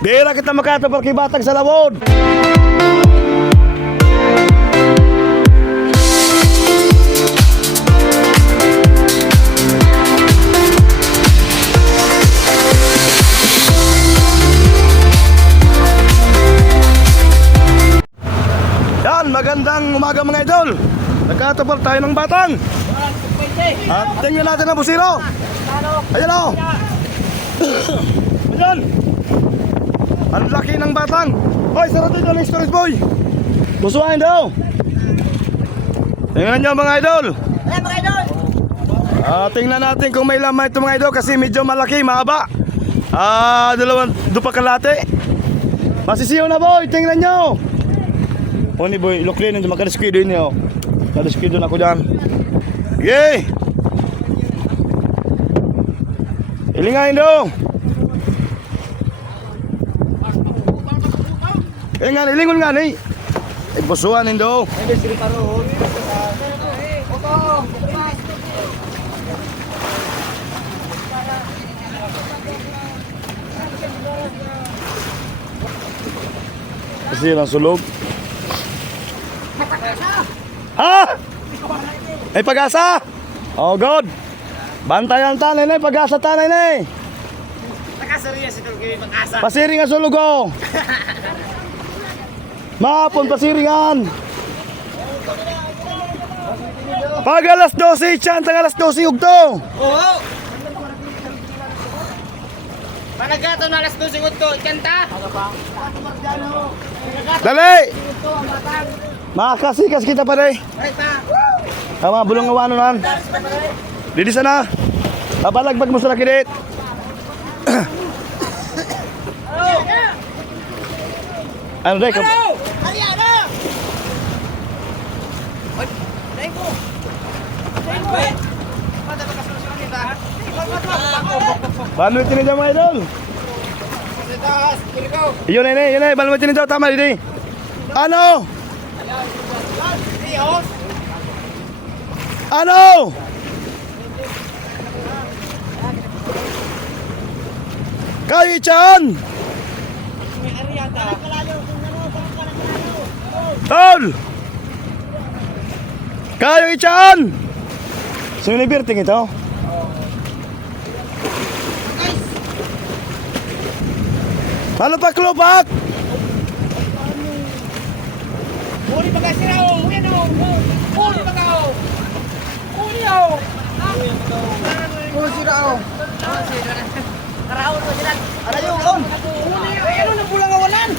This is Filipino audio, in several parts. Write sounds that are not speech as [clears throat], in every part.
Bira kita makatapal kay Batag sa lawod. Yan, magandang umaga mga idol. Nagkatapal tayo ng batang. At tingnan natin ang busiro. Ayan o. [coughs] Ayan. [coughs] Ang laki ng batang. Hoy, sarado ito ng storage boy. Busuhain daw. Tingnan nyo mga idol. Ayan mga idol! Ah, tingnan natin kung may laman ito mga idol kasi medyo malaki, mahaba. Ah, dalawang dupa kalate. Masisiyo na boy, tingnan nyo. O ni boy, luklin nyo, makadiskuido yun yun. Kadiskuido na ako dyan. Sige. Ilingayin daw. Eh nga, ilingon nga ni. Eh, busuan nindo. Kasi lang sulog. Ha? May pag-asa? Oh God. Bantayan tanay na, pag-asa tanay na eh. Nakasariya si Tulgi mag-asa. Pasiri nga sulog [laughs] Mahapon pasiringan. Pag alas 12, chan, tag alas 12 ugto. Oo! Panagato na alas 12 ko kanta. Dali! Makakasikas kita pa pa. Tama, bulong nga wano nan. Didi sana. Papalagbag mo sa lakidit. ano dek? Ali ano? Oy, dai ko. Ito niya mga idol? Yun na yun na, paano ito niya tama didi? Ano? Ano? Kayo chan! Tol! Kayo chan! Sumilibirting ito? Malupak lupak! Uli pa kasi raw. Uy ano? Uli pa kao. Uli oh. Uli si raw. Karaon mo sila. Ano yung on? Uli, ay ano na pulang awalan?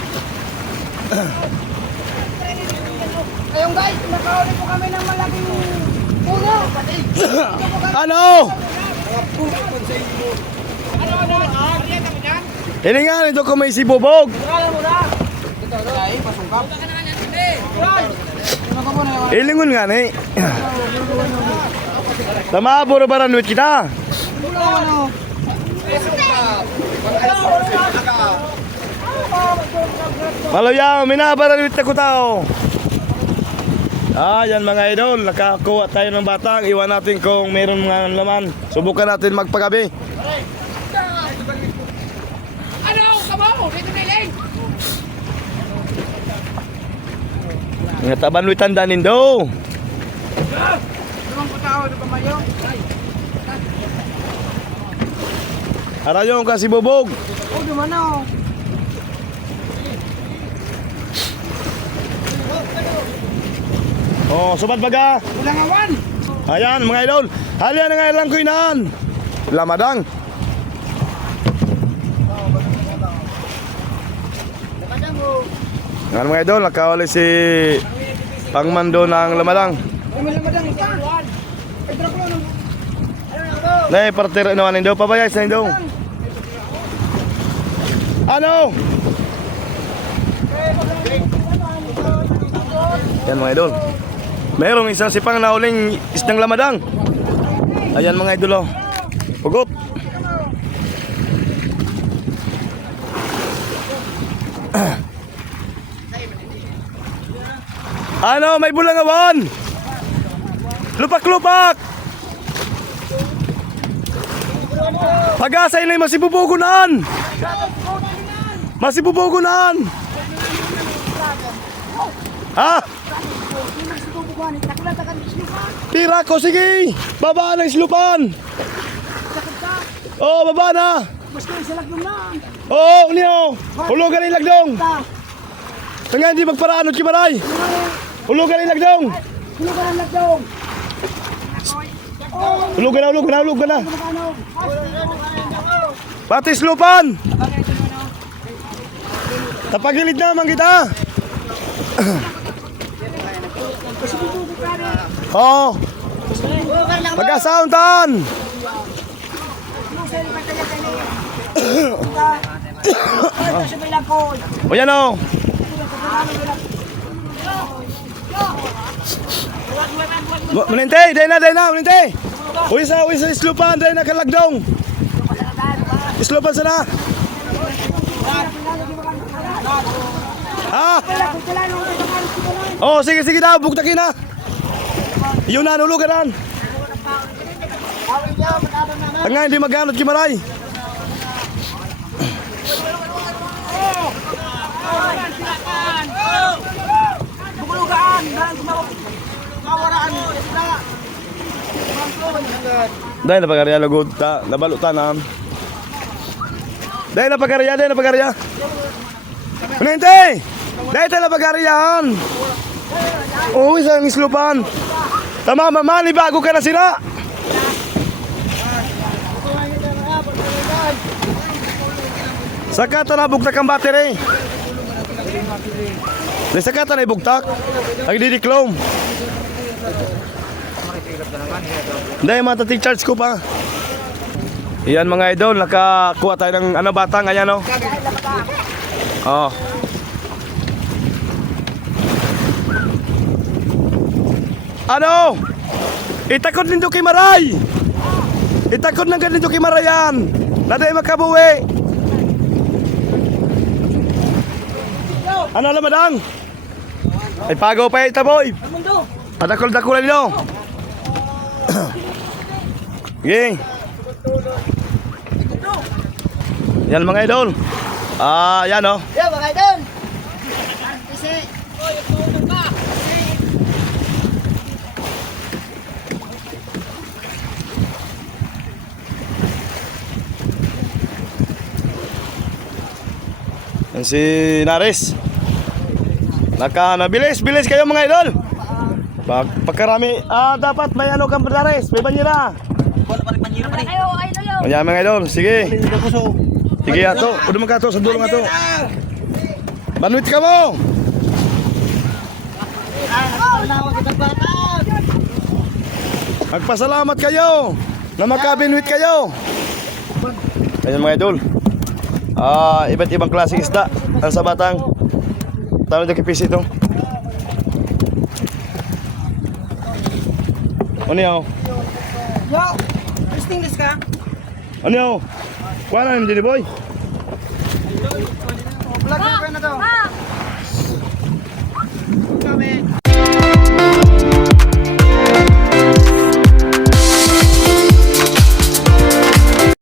Ayun guys, nakauli po kami ng puno. [coughs] Ano? Ano ano? Ah, ariyan kami dyan. Hiningan ito kung may sibubog. Ilingon nga ni. Tama, puro baranwit kita. Maluyaw, minabaranwit na ko tao. Ah, yan mga idol, nakakuha tayo ng batang. Iwan natin kung meron mga laman. Subukan natin magpagabi. Ano? Kamo? Dito na iling. Nga tabanwitan danin do. Lumang ko tao, ano pa mayo? Arayon kasi bubog. Oh, di Oh, subat baga. Ulang awan. Ayan mga idol. Halian na nga lang ko inaan. Lamadang. Nga mga idol, nakawali si Pangmando ng Lamadang. Ano na ito? Nay, partir naman nindo. Pabayay sa nindo. Ano? Yan mga idol. Mayroong isang sipang na uling isdang lamadang. Ayan mga idol oh. Pugot. ano, may bulangawan. Lupak-lupak. Pag-asa ilay masibubugunan. Masibubugunan! Ha? Tira ko, sige! Baba ng islupan! Oo, oh, baba na! Mas kayo sa lagnong na. Oo, oh, niyo! Hulugan yung lagdong! Tanga, hindi magparaanod kimaray! Hulugan yung lagdong! Sino ka ng lagnong? Hulugan na, hulugan na, hulugan na! Pati islupan! Tapagilid naman kita! [clears throat] Oo! Sa may lagkon. O yan o! Maninte, day na, day na, maninte! Uwi sa, uwi sa islupan, day na kalagdong! Islupan sana! Ha? Oh, sige, sige na, buktakin na! Yun na, nulugan na! Ang nga, hindi maganot kimaray! Dahil kumawag. Kawaraan. Sila. Dahil napagarya lugod ta, nabalutan na. Dahil napagarya, dahil Maninte! Dahil tayo napagaryahan. Oo, isang islupan. Tama, mamali bago ka na sila. Saka ta nabugtak ang battery. Di saka ta na ibugtak. Ang didiklom. Hindi, matati charge ko pa. Iyan mga idol, nakakuha tayo ng ano batang, ayan o. Oh. Ano? Itakot nindo kay Maray! Itakot ng ganito kay Marayan! Naday makabuwi! Ano alam madang? Ay pagaw pa ita boy! Padakol-dakulan nyo! [coughs] Sige! Yan mga idol! Ah, yan oh! Yo, mga idol. Kasi. Yan si Naris. Naka nabilis, bilis kayo mga idol. Pag pagkarami, ah dapat may ano kang Naris, may banyera. Kayo, idol yo. Ayan mga idol, sige. Sige ato, pwede mo ka to, sa dulo nga to. Banwit ka mo! Magpasalamat kayo na makabinwit kayo. Ayan mga idol. Ah, iba't ibang klaseng isda ang sa batang. Tama dito kipis ito. Ano yaw? Yo. Listing this ka. Ano yaw? Kuha na naman dyan, boy. Vlog na to. Ah! Kami.